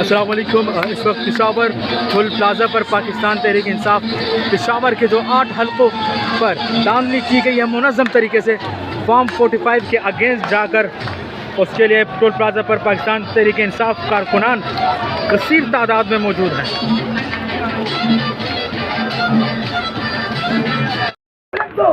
अस्सलाम वालेकुम। इस वक्त पेशावर टोल प्लाज़ा पर पाकिस्तान तहरीक इंसाफ पेशावर के जो 8 हलकों पर दामनी की गई है मुनज़्ज़म तरीके से फॉर्म 45 के अगेंस्ट जाकर, उसके लिए टोल प्लाज़ा पर पाकिस्तान तहरीक इंसाफ कारकुनान कसीर तादाद में मौजूद हैं।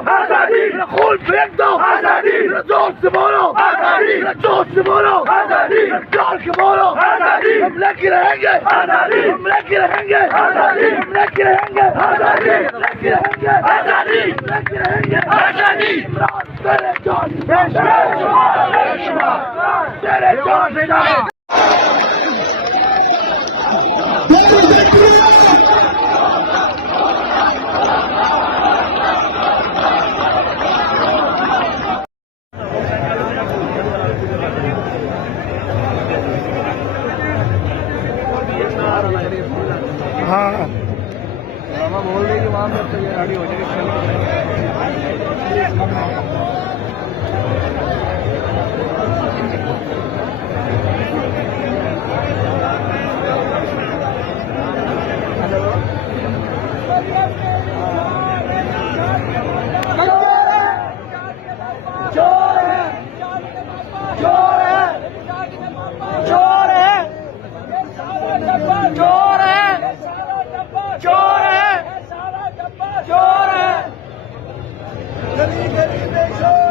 आजादी खून फेंक दो, आजादी जोर से बोलो, आजादी जोर से बोलो, आजादी जोर से बोलो, आजादी हम लेके रहेंगे, आजादी हम लेके रहेंगे, आजादी हम लेके रहेंगे, आजादी हम लेके रहेंगे, आजादी हम लेके रहेंगे, आजादी तेरे जान तेरे जान हाँ बोल रही कि वहाँ पर ये गाड़ी हो जाएगी। चोर है गली गली में चोर